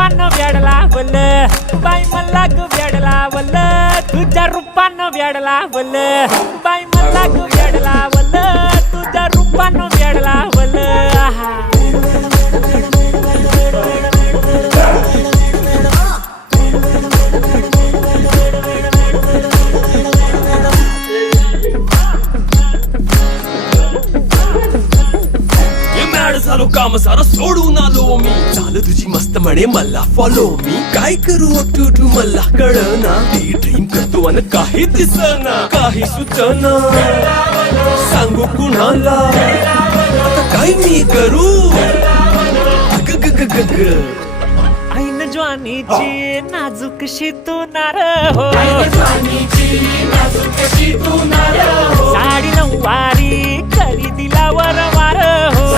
रूपानं वेडला वल बाई मला ग वेडला वल तुझ्या रूपानं वेडला वल बाई मला ग वेडला वल तुझ्या रूपानं वेडला वल झालो काम सारा सोडून आलो मी झालं तुझी मस्त म्हणे मला फॉलो मी काय करू अटू मला कळना ती ड्रीम करतो आणि काही दिसना काही सुचना सांगू कुणाला आता काय मी करू ऐन ज्वानीची नाजूकशी तू नार हो साडी नऊवारी खरी दिला वर वार हो